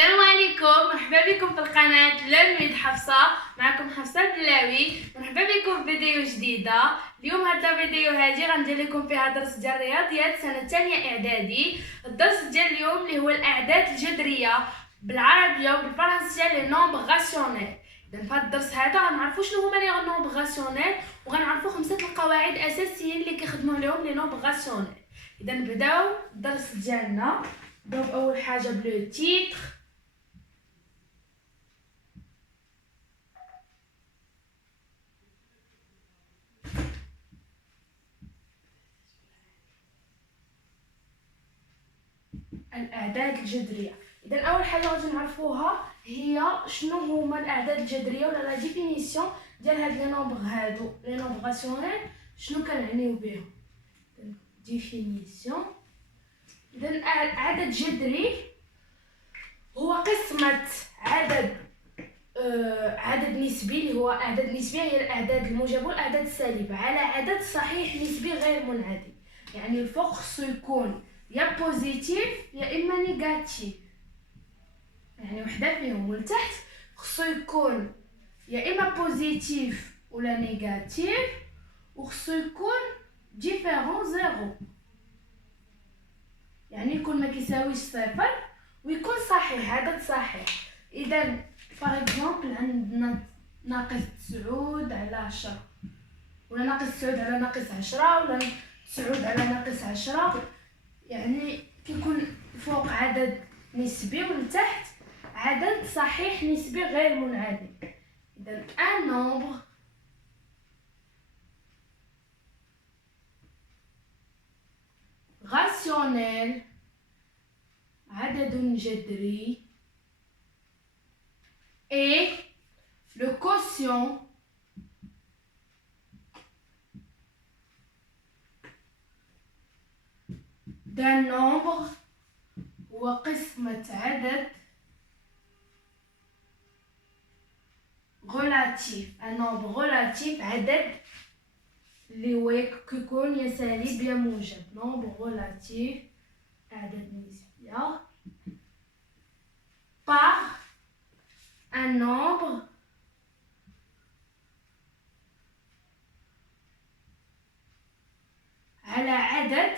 السلام عليكم، مرحبا بكم في القناة للميد حفصة. معكم حفصة البلاوي. مرحبا بكم في فيديو جديدة. اليوم هذا الفيديو هادي غندير لكم فيها درس ديال الرياضيات سنة ثانية اعدادي. الدرس ديال اليوم اللي هو الاعداد الجذرية بالعربية وبالفرنسية لي نومبر راسيونيل. اذا في هذا الدرس هذا غنعرفوا شنو هما لي نومبر راسيونيل وغنعرفوا 5 القواعد الاساسيين اللي كيخدموا عليهم لي نومبر راسيونيل. اذا نبداو الدرس ديالنا. نبداو باول حاجه بلو تيتر. الاعداد الجذريه. اذا اول حاجه غادي نعرفوها هي شنو هما الاعداد الجذريه ولا لا ديفينيسيون ديال هاد لي نومبر هادو لي نومبر راسيونيل شنو كنعنيو بهم. ديفينيسيون. اذا عدد جذري هو قسمه عدد نسبي اللي هو اعداد نسبيه هي الاعداد الموجبه والاعداد السالبه على عدد صحيح نسبي غير منعدم. يعني الفوق خصو يكون يا بوزيتيف يا اما نيجاتيف، يعني وحده فيهم. والتحت خصو يكون يا اما بوزيتيف ولا نيجاتيف، وخصو يكون ديفيرون زيرو، يعني يكون ما كيساويش صفر ويكون صحيح، عدد صحيح. اذا باغ اكزومبل عندنا ناقص 9 على 10 ولا ناقص 9 على ناقص 10 ولا 9 على ناقص 10، يعني كيكون فوق عدد نسبي والتحت عدد صحيح نسبي غير منعدم. اذا ان نومبر راسيونيل عدد جذري et le quotient d'un nombre هو قسمة عدد relatif. un nombre relatif عدد اللي هو كيكون يا سالب يا موجب. nombre relatif عدد نسبية par un nombre على عدد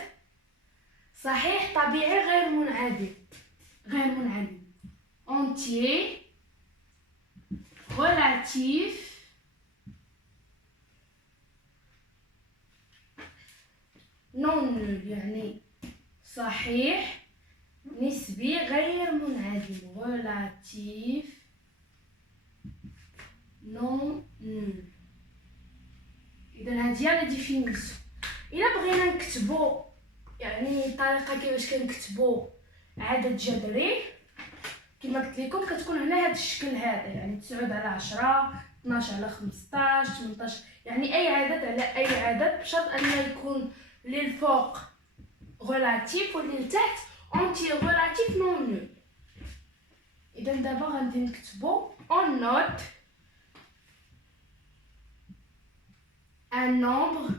صحيح طبيعي غير منعدم. entier relatif non nul، يعني صحيح نسبي غير منعدم. relatif non nul. اذا هذه هي لا ديفينيسيون. الا بغينا نكتبوا يعني الطريقه كيفاش كنكتبوا عدد جذري كما قلت لكم كتكون هنا هذا الشكل هذا، يعني 9 على 10 12 على 15 18، يعني اي عدد على اي عدد بشرط ان يكون للفوق ريلاتيف وللتحت انتي ريلاتيف نون نول. اذا دابا غادي نكتبوا اون نوت un nombre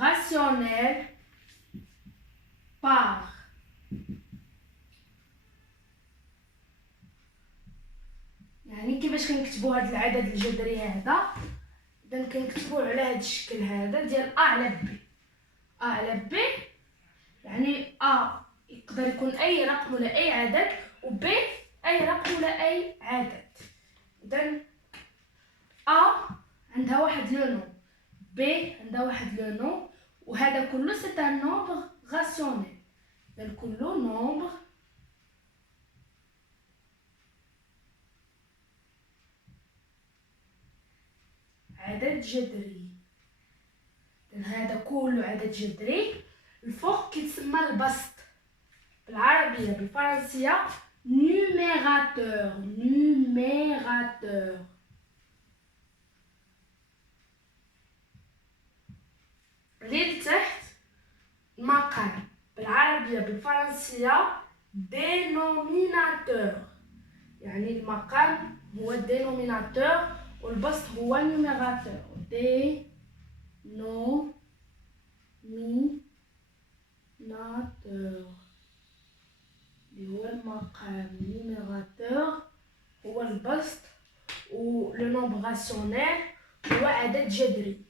rationnel par يعني كيفاش كنكتبوا هذا العدد الجذري هذا. اذا كنكتبوه على هذا الشكل هذا ديال ا على بي. ا على بي يعني ا يقدر يكون اي رقم ولا اي عدد، و بي اي رقم ولا اي عدد. اذا ا عندها واحد لو نو، بي عندها واحد لو نو، وهذا كله سي ان نومبر راسيونيل. اذا كله نومبر عدد جذري. اذا هذا كله عدد جذري. الفوق كيتسمى البسط بالعربيه بالفرنسيه numérateur. اللي تحت مقام بالعربيه بالفرنسيه dénominateur، يعني المقام هو dénominateur والبسط هو numérateur. dénominateur ناتور اللي هو المقام. النيميراتور هو البسط، و لو نومبر راسيونيل هو عدد جذري.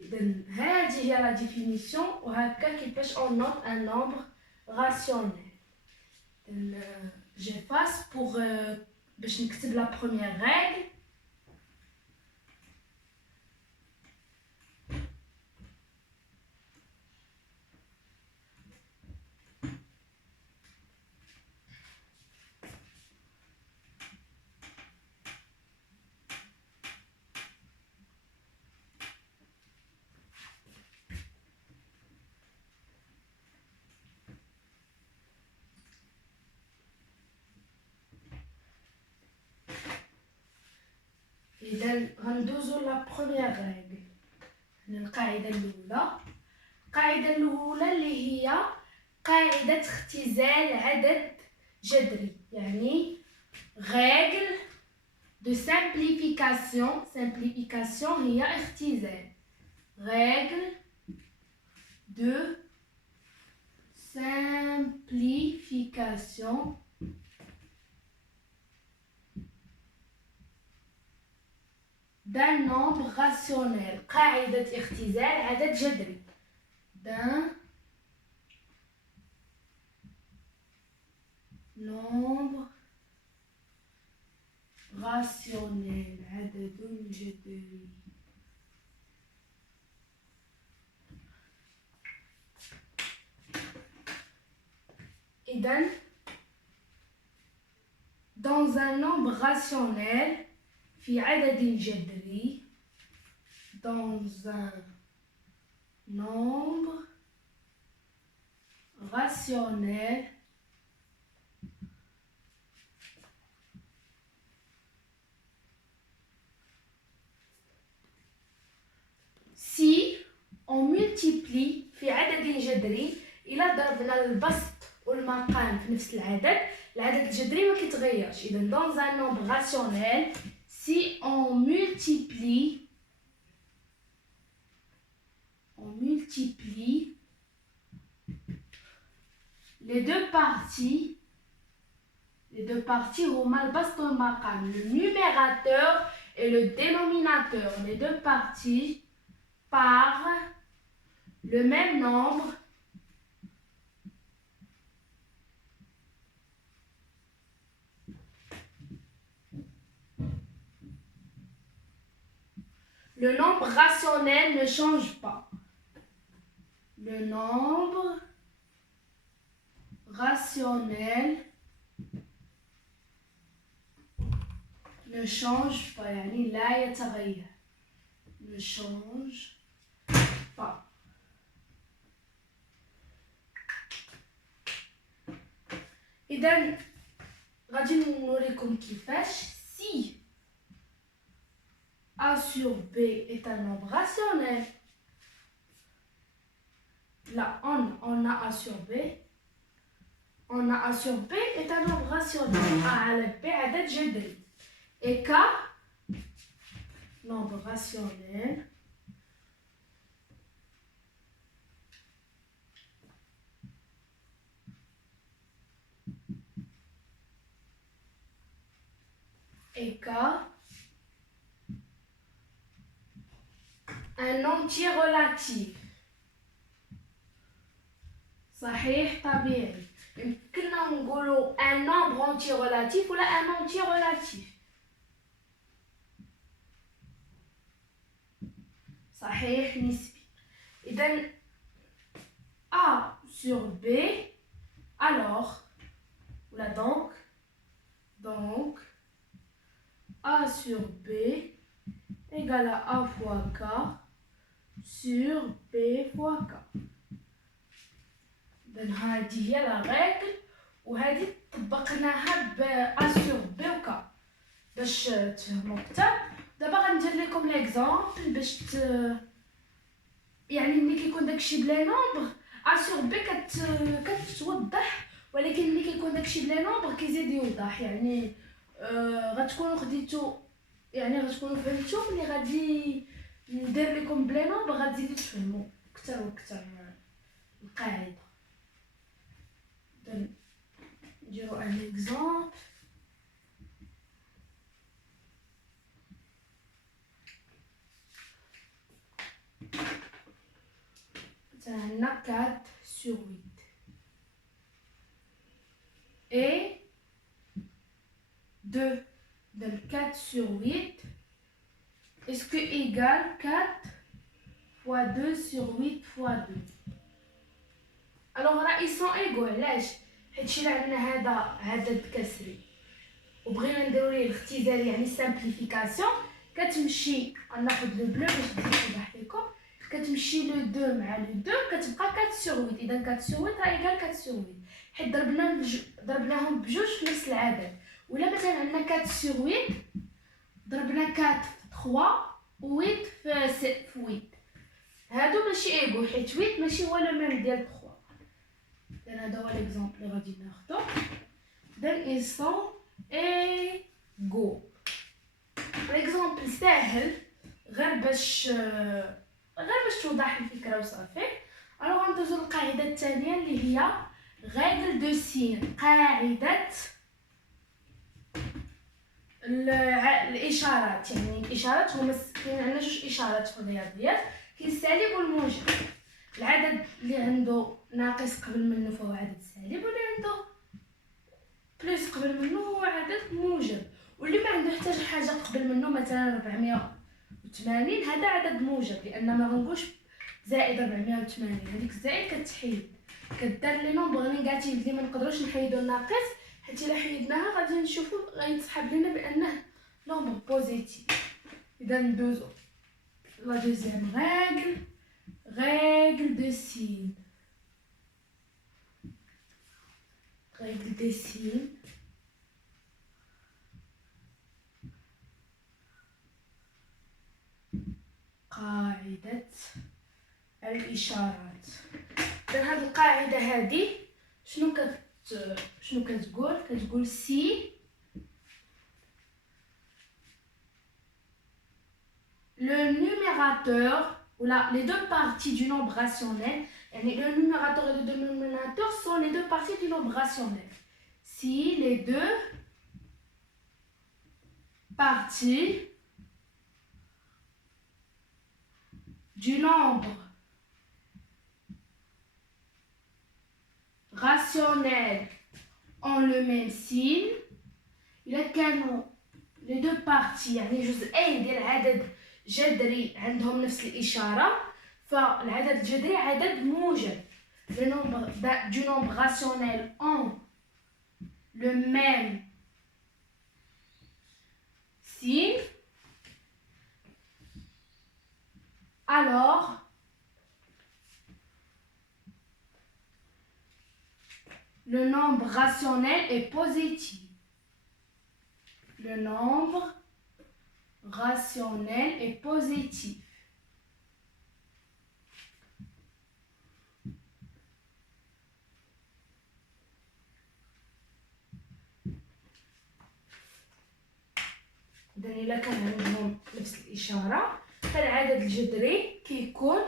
اذا هذه هي لا ديفينيسيون، وهكا كيفاش اون نوت ان نومبر راسيونيل. جيفاس بوغ باش نكتب لا بروميير رègle. إذا غندوزو لا بروميير رègle. القاعدة الأولى اللي هي قاعدة اختزال عدد جذري، يعني règle de simplification. simplification هي اختزال. règle de simplification d'un nombre rationnel. قاعدة اختزال عدد جذري. d'un nombre rationnel. عدد جذري. إذن dans un nombre rationnel في عدد جذري. dans un nombre rationnel si on multiplie في عدد جذري. إلا ضربنا البسط والمقام في نفس العدد الجذري ما كيتغيرش. إذا dans un nombre rationnel si on multiplie les deux parties هما البسط والمقام. le numérateur et le dénominateur, les deux parties par le même nombre le nombre rationnel ne change pas. Le nombre rationnel ne change pas. يعني لا يتغير. ne change pas. إذا غادي نوريكم كيفاش. si A sur B est un nombre rationnel. Là, on a A sur B. On a A sur B est un nombre rationnel. A على B عدد جذري. Et K, nombre rationnel. Et K, un entier relatif. صحيح طبيعي. يمكننا نقولوا un nombre entier relatif ولا un entier relatif. صحيح نسبي. إذا A sur B, alors voilà donc A sur B égale à A fois K sur B fois K. إذن هذه هي لا ريغل، وهذه طبقناها ب A sur B و K باش تفهموا أكثر. دابا غندير لكم ليكزامبل باش يعني ملي كيكون داكشي بلا نومبر A sur B كتوضح، ولكن ملي كيكون داكشي بلا نومبر كيزيد يوضح. يعني غتكونوا خديتو، يعني غتكونوا فهمتو. ملي غادي ندير لكم بلا نومبر غتزيدوا تفهموا اكثر واكثر القاعده. نديرو ان اكزامبل. مثلا عندنا 4 sur 8 et 2 donc 4 sur 8 est-ce que égale 4 fois 2 sur 8 fois 2. alors راه ils sont égaux. علاش؟ حيت الا عندنا هذا عدد كسري وبغينا نديرو ليه الاختزال يعني سامبليفيكاسيون، كتمشي غناخذ لو بلو باش نوضح لكم، كتمشي لو 2 مع لو 2 كتبقى 4 sur 8. اذا 4 sur 8 راه ايكال 4 sur 8 حيت ضربناهم بجوج في نفس العدد. ولا مثلا عندنا 4 sur 8 ضربنا 4 في 3 و 8 في 8 هادو ماشي ايغو حيت 8 ماشي هو لو ميم ديال 3. هذا هو ليكزامبل اللي غادي ناخذو. then ils sont égaux. ليكزامبل ساهل غير باش توضح الفكره وصافي. الوغ غندوزو للقاعده الثانيه اللي هي غير دو سين، قاعده الاشارات. يعني الاشارات هما كاين عندنا جوج اشارات في الرياضيات، كاين السالب والموجب. العدد اللي عنده ناقص قبل منه فهو عدد سالب، واللي عنده بلس قبل منه هو عدد موجب، واللي ما عنده حتى شي حاجه قبل منه مثلا 480 هذا عدد موجب، لان ما غنقولش زائد 480 هذيك الزائد كتحيد كدار لي نومبر نيجاتيف اللي ما نقدروش نحيدو الناقص، حيت الا حيدناها غادي نشوفو غيتسحب لنا بانه نومبر بوزيتيف. اذا ندوزو لا دوزيام règle de signe. règle des signes. قاعدة الإشارات. إذن هاد القاعدة هادي شنو كتقول؟ كتقول سي le numérateur ou les deux parties du nombre rationnel, le numérateur et le dénominateur sont les deux parties du nombre rationnel. Si les deux parties du nombre rationnel ont le même signe, إلا كانوا les deux parties يعني جزئين ديال عدد جذري عندهم نفس الإشارة، فالعدد الجذري عدد موجب. Le nombre du nombre rationnel ont le même signe, alors le nombre rationnel est positif. Le nombre rationnel est positif. إذا إلا كان عندهم نفس الإشارة فالعدد الجذري كيكون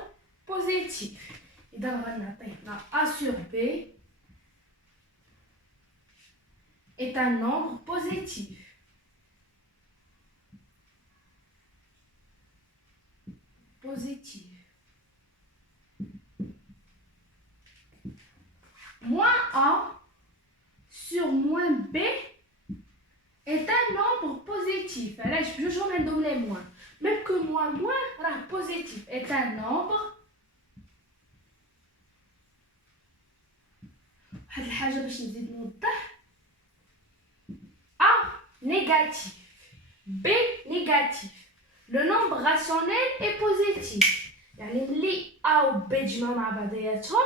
بوزيتيف. إذا غنعطينا A sur B est un nombre positif. Positif. Moins A sur moins B est un nombre positif. Alors, je vais donner moins. Même que moins positif est un nombre. هاد الحاجة باش نزيد نوضح. A négatif, B négatif. Le nombre rationnel est positif. يعني ملي A و B تجمعوا مع بعضياتهم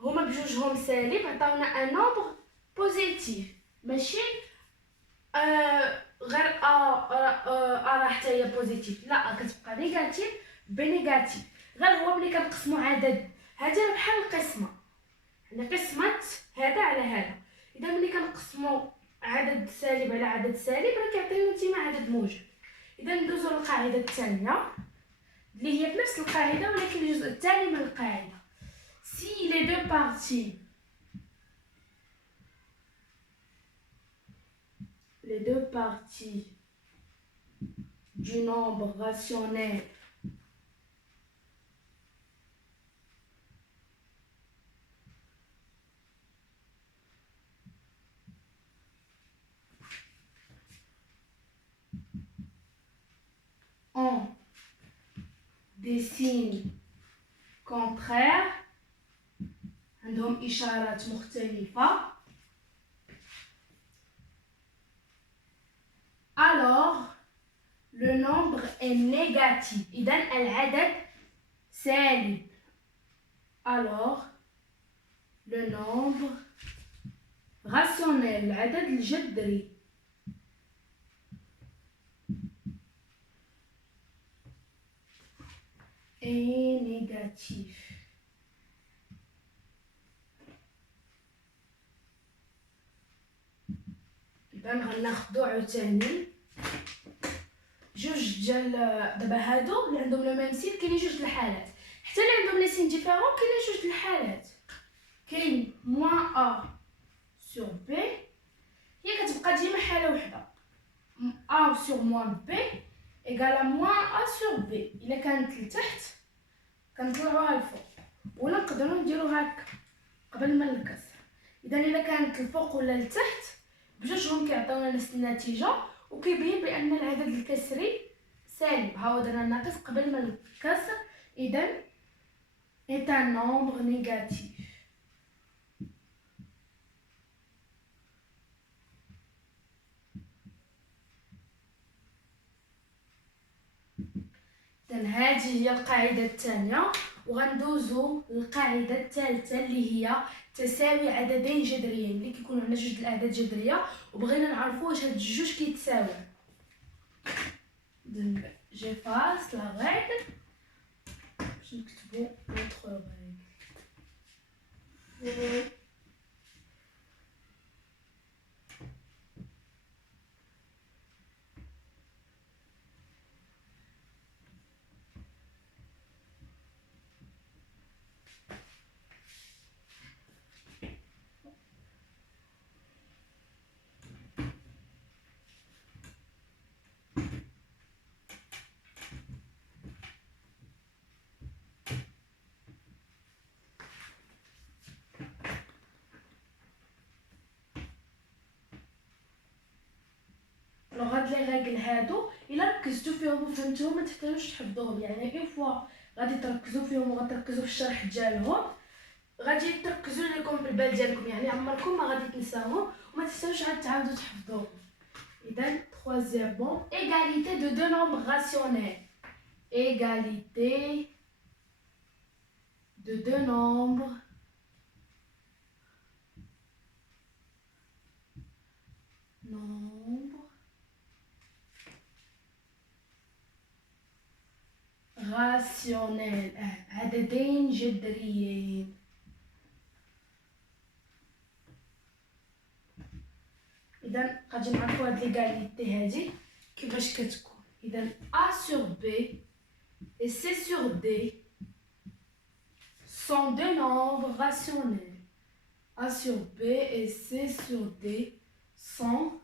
هما بجوجهم سالب عطاونا ان نومبر بوزيتيف. ماشي غير راه حتى هي بوزيتيف، لا كتبقى نيجاتيف بي نيجاتيف. غير هو ملي كنقسموا عدد هادي راه بحال القسمه، يعني قسمه هذا على هذا. اذا ملي كنقسموا عدد سالب على عدد سالب راه كيعطينا نتيجه عدد موجب. اذا ندوزو للقاعده الثانيه اللي هي في نفس القاعده ولكن الجزء الثاني من القاعده. Si les deux parties les deux parties du nombre rationnel ont des signes contraires عندهم إشارات مختلفة alors le nombre est négatif إذن العدد سالب alors le nombre rationnel العدد الجذري est négatif. إذن غناخدو عاوتاني جوج ديال دابا هادو اللي عندهم لو ميم سين كاينين جوج د الحالات حتى اللي عندهم لي سين ديفيرون كاينين جوج د الحالات كاين موان ا سور بي هي كتبقى ديما حاله وحده ا سور موان بي ايكالا موان ا سور بي الا كانت لتحت كنطلعوها الفوق ولا نقدروا نديرو هكا قبل ما الكسر اذا الا كانت الفوق ولا لتحت بجوجهم كيعطيونا نفس النتيجه وكيبين بان العدد الكسري سالب. ها هو درنا ناقص قبل ما الكسر اذا est un nombre négatif. إذن هذه هي القاعدة الثانية وغندوزو للقاعدة الثالثة اللي هي تساوي عددين جذريين. ملي كيكونوا عندنا جوج الأعداد جذرية وبغينا نعرفوا واش هاد الجوج كيتساويو. إذن جيفاس لا ريغل باش نكتبو نوتر ريغل. هاد لي ريغل هادو الا ركزتو فيهم وفهمتوهم ما تحتاجوش تحفظوهم، يعني اون فوا غادي تركزوا فيهم وغتركزوا في الشرح ديالهم غادي تركزوا لكم في البال ديالكم، يعني عمركم ما غادي تنساوهم وما تحتاجوش عاد تعاودوا تحفظوهم. اذا troisième bon égalité de deux nombres rationnels. Égalité de deux nombres راسيونيل عددين جذريين. اذا غادي نعرفوا هاد ليغاليتي هادي كيفاش كتكون. اذا a sur b et c sur d sont deux nombres rationnels. a sur b et c sur d sont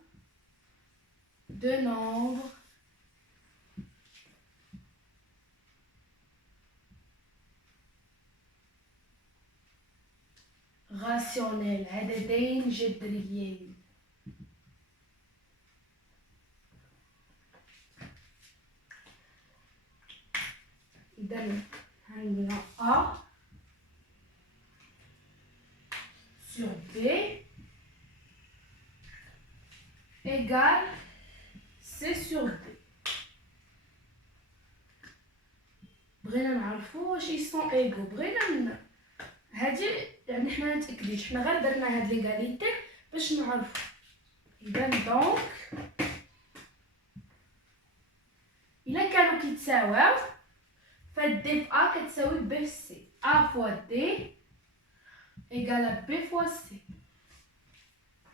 deux nombres rationnels عددين جذريين. إذا عندنا A sur B égale C sur D. بغينا نعرفو واش يسون ايغو، بغينا هادي يعني حنا متاكدينش، حنا غير درنا هاد ليغاليتي باش نعرفو. اذا دونك الا كانوا كيتساواو فدي في ا كتساوي بي في سي. ا فوا دي ايغال بي فوا سي.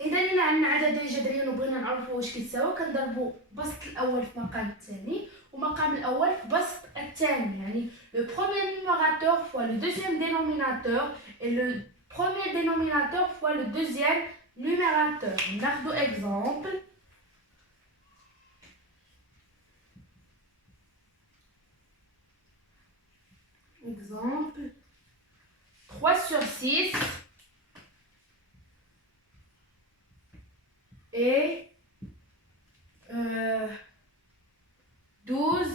اذا الا عندنا عددين جذريين وبغينا نعرفو واش كيتساويو كنضربو بسط الاول في مقام الثاني ومقام الاول في بسط الثاني، يعني le premier numérateur fois le deuxième dénominateur et le premier dénominateur fois le deuxième numérateur. ناخدو exemple Exemple, 3 sur 6 et 12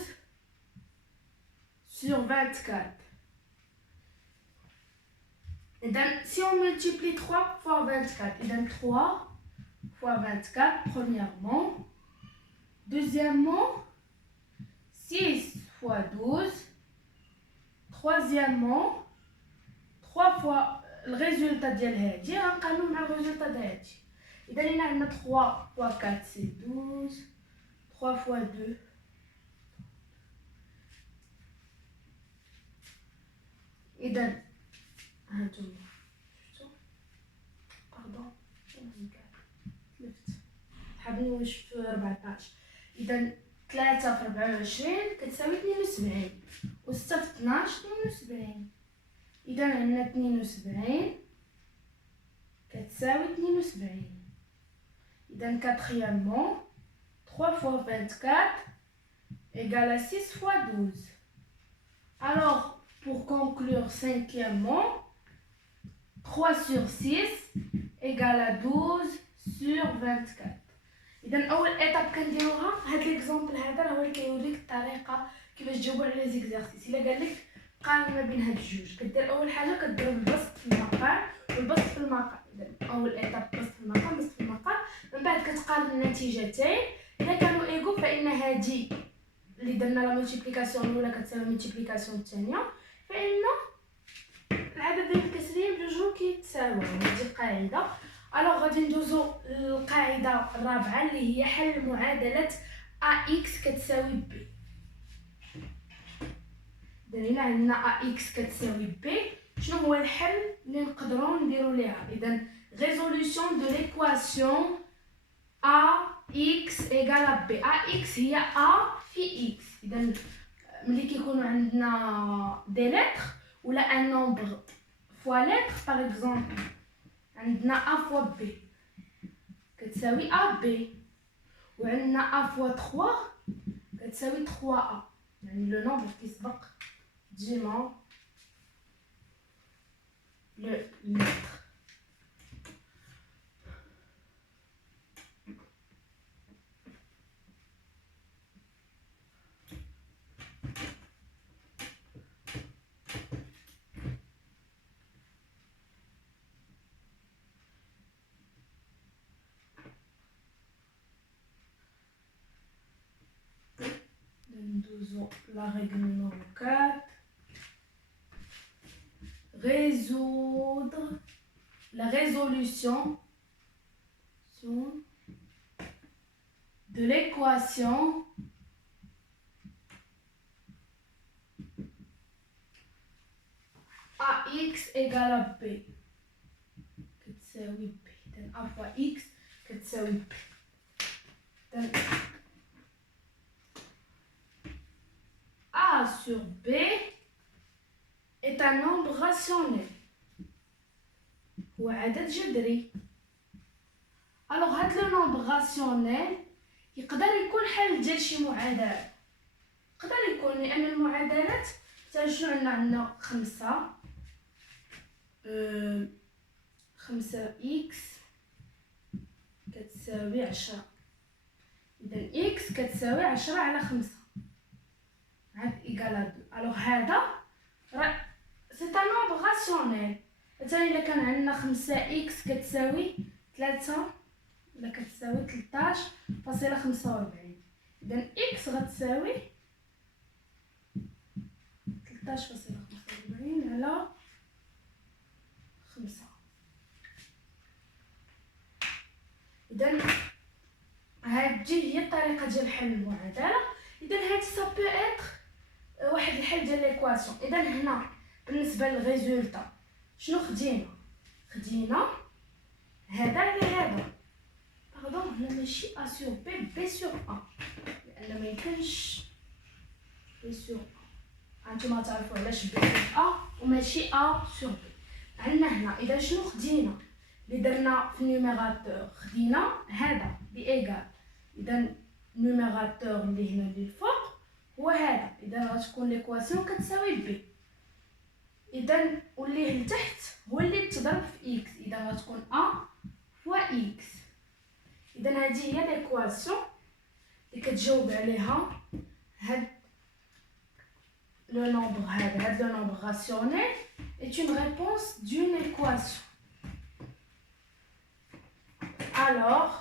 sur 24. Et donc, si on multiplie 3 fois 24, il donne 3 fois 24, premièrement. Deuxièmement, 6 fois 12. Troisièmement, 3 fois le résultat de هادي غنقارنو مع الريزولتا de هادي. إذا لينا عندنا 3 fois 4 c'est 12. 3 fois 2. إذا هانتوما شفتو؟ باردون تلفت حابين واش في 14. إذا 3 في 24 كتساوي 72 و 6 في 12 72. إذا عندنا 72 كتساوي 72. إذا quatrièmement 3 fois 24 égale à 6 fois 12. Alors, pour conclure, cinquièmement, 3 sur 6 égale à 12 sur 24. إذا أول إيتاب كنديروها هاد ليكزومبل هذا راه هو اللي كيوريك الطريقة كيفاش تجاوبوا على لي زيكزارسيس. إلا قال لك قارن ما بين هاد الجوج، كدير أول حاجة كضرب البسط في المقام والبسط في المقام. إذا أول إيتاب بسط في المقام بسط في المقام، من بعد كتقارن النتيجتين. إذا كانوا إيكو فإن هادي اللي درنا لا ملتيبليكاسيون الأولى كتساوي ملتيبليكاسيون الثانية، فإن العددين الكسريين بجوجهم كيتساويو. هادي قاعدة. الوغ غادي ندوزو للقاعدة الرابعة اللي هي حل معادلة AX كتساوي B. إذا عندنا AX كتساوي B، شنو هو الحل اللي نقدروا نديرو ليها؟ إذا ريزولوسيون دو ليكواسيون AX إيكال à B. AX هي A في X. إذا ملي كيكونوا عندنا دي لتر ولا ان نومبر فوا لتر، باغ اكزومبل عندنا A فوا B كتساوي AB، وعندنا A فوا 3 كتساوي 3A. يعني لو نومبر كيسبق ديما لو لتر. La règle numéro 4. Résoudre la résolution de l'équation AX égale à B كتساوي B. إذا A fois X كتساوي B. A sur B est un nombre rationnel. هو عدد جذري. الوغ هاد لو نومبر راسيونيل يقدر يكون حل ديال شي معادلة. يقدر يكون لأن المعادلات حتى شنو عندنا 5 إكس كتساوي 10. إذا إكس كتساوي 10 على 5 عاد إيكال 2. الوغ هذا راه سي ان نومبر راسيونيل. مثلا إلا كان عندنا 5 إكس كتساوي 3 ولا كتساوي 13.45. إذا إكس غتساوي 13.45 على 5. إذا هادي هي الطريقة ديال حل المعادلة. إذا هادي سا بو إتر واحد الحل ديال ليكواسيون. إذا هنا بالنسبة للريزولتا شنو خدينا هذا على هذا. باردون هنا ماشي A sur B B sur A، لأن ميمكنش B sur A. هانتوما تعرفوا علاش B sur A وماشي A sur B. عندنا هنا إذا شنو خدينا اللي درنا في النيميراتور؟ خدينا هذا بإيكال. إذا النيميراتور اللي هنا اللي الفوق هو هذا. إذا غتكون ليكواسيون كتساوي B. إذا واللي لتحت هو اللي تضرب في إكس، إذا غتكون أ فوا إكس. إذا هذه هي ليكواسيون اللي كتجاوب عليها هاد لو نومبر هذا. هاد لو نومبر راسيونيل est une réponse d'une équation. Alors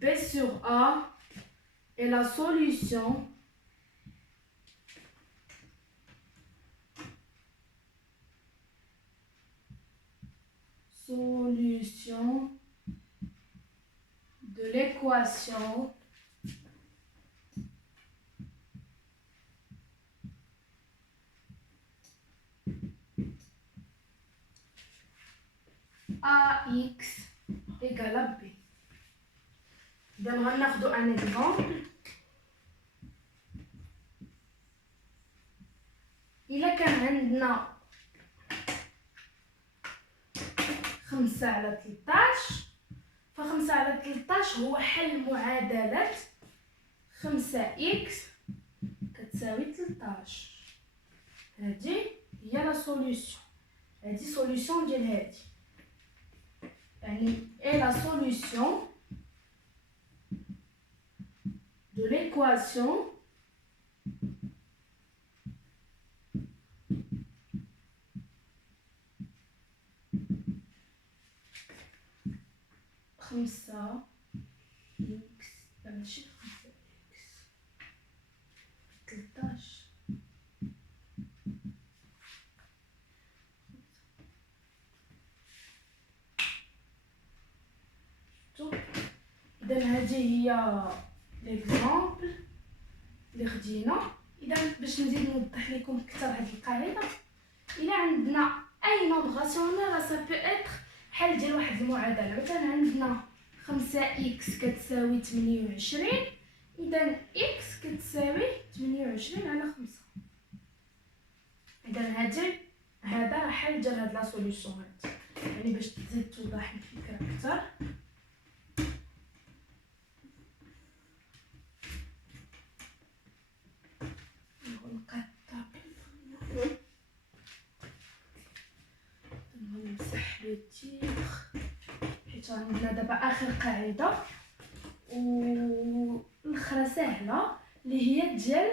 B sur A est la solution de l'équation AX égale à B. إذا غناخدو ان اكزومبل. إلا كان عندنا 5 على 13، ف5 على 13 هو حل معادلة 5x كتساوي 13. هادي هي لا سوليوشن، هادي سوليوشن ديال هادي، يعني اي لا سوليوشن de l'équation خمسة إكس ماشي 5 إكس 13. إذا هذه هي ليكزامبل اللي خدينا. اذا باش نزيد نوضح لكم اكثر هذه القاعده، الا عندنا اي نومبر راسيونيل راه سا بو اتر حل ديال واحد المعادله. مثلا عندنا 5 اكس كتساوي 28، اذا اكس كتساوي 28 على 5. اذا هذا راه حل ديال هاد لا سوليوشن هادي، يعني باش تزيد توضح الفكره اكثر. نمسح لو تيتر حيت عندنا دابا اخر قاعده والاخرى سهله اللي هي ديال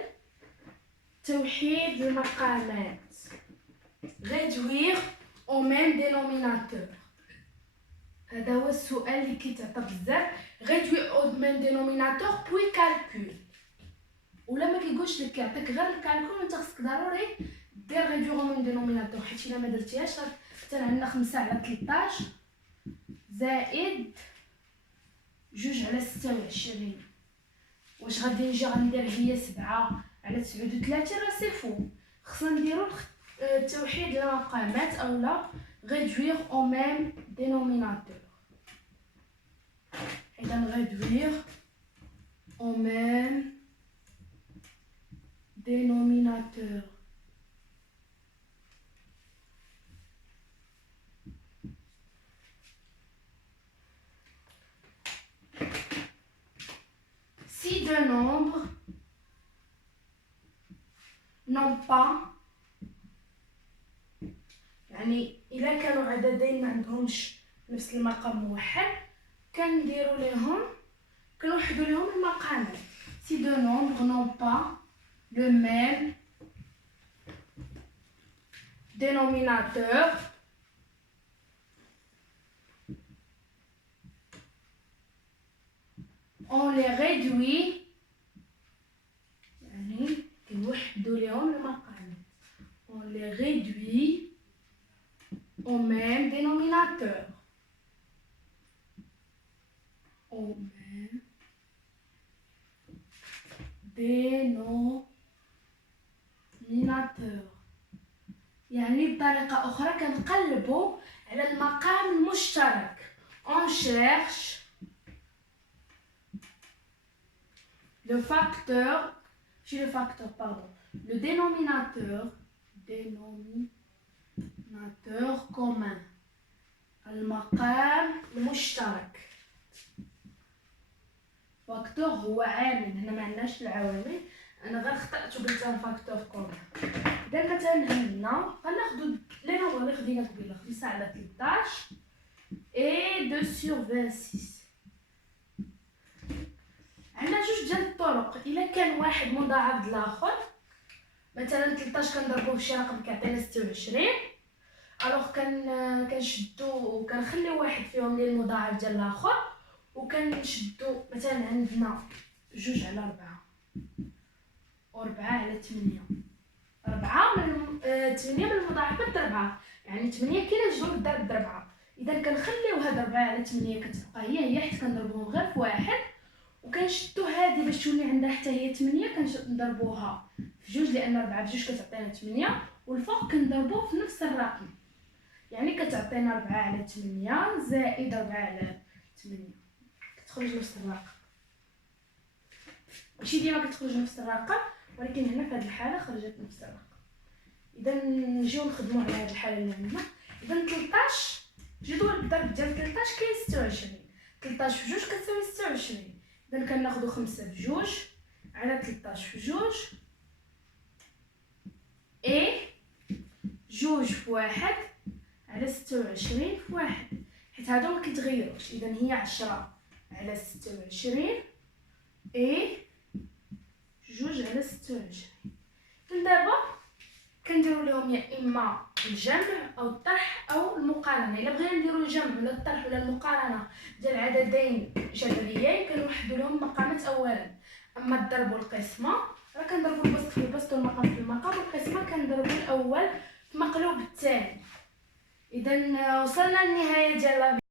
توحيد المقامات. réduire au même dénominateur. هذا هو السؤال اللي كيتعطى بزاف. réduire au même dénominateur puis calcul. ولا ما كيقولش لك كيعطيك غير الكالكول وانت خصك ضروري دير réduire au même dénominateur، حيت الا ما درتيهاش مثلا عندنا 5 على 13 زائد 2 على 26. واش غادي نجي غندير هي 7 على 39؟ راه سي فو. خصنا نديرو توحيد المقامات اولا réduire au même dénominateur. اذا réduire au même dénominateur. Si deux nombres n'ont pas، يعني إلا كانوا عددين ما عندهمش نفس المقام موحد كنوحدوا لهم المقامات. Si deux nombres n'ont pas le même dénominateur on les réduit، يعني كنوحدوا لهم المقامات on les réduit au même dénominateur. Au même dénominateur، يعني بطريقة أخرى كنقلبوا على المقام المشترك. On cherche le dénominateur commun، المقام المشترك. فاكتور هو عامل، هنا ما عندناش العوامل، انا غير خطأت وقلت فاكتور كومبلكس. اذا مثلا هنا غناخدو لي نومبر اللي خدينا قبيله 5 على 13 اي 2 سور 26. عندنا جوج ديال الطرق. الا كان واحد مضاعف الاخر، مثلا 13 كنضربوه في شي رقم كيعطينا 26، الوغ كنشدو وكنخليو واحد فيهم اللي المضاعف ديال الاخر، وكنشدو مثلا عندنا 2 على 4 و4 على 8. 4 من 8 من المضاعفات 4، يعني 8 كاينه جوج ضرب 4. اذا كنخليو هاد 4 على 8 كتبقى هي حيت كنضربوهم غير في واحد، وكنشدو هادي باش تولي عندها حتى هي 8 كنضربوها في جوج، لان 4 بجوج كتعطينا 8، والفوق كنضربوه في نفس الرقم، يعني كتعطينا 4 على 8 زائد 4 على 8 كتخرج نفس الرقم. ماشي ديما كتخرج نفس الرقم، ولكن هنا في هذه الحاله خرجت نفس الرقم. اذا نجيو نخدموا على هذه الحاله اللي عندنا. اذا 13 جدول الضرب ديال 13 كاين 26، 13 في 2 كتساوي 26. اذا كناخذوا 5 في 2 على 13 في 2 اي 2 في 1 على 26 في 1، حيت هادو ما كيتغيروش. اذا هي 10 على 26 اي 2 على 26. دابا كنديروا لهم يا اما الجمع او الطرح او المقارنه. الا بغينا نديروا الجمع ولا الطرح ولا المقارنه ديال عددين جذريين كنوحدوا لهم مقامات اولا. اما الضرب والقسمه راه كنضربوا البسط في البسط والمقام في المقام، والقسمه كنضربوا الاول في مقلوب الثاني. اذا وصلنا للنهايه ديال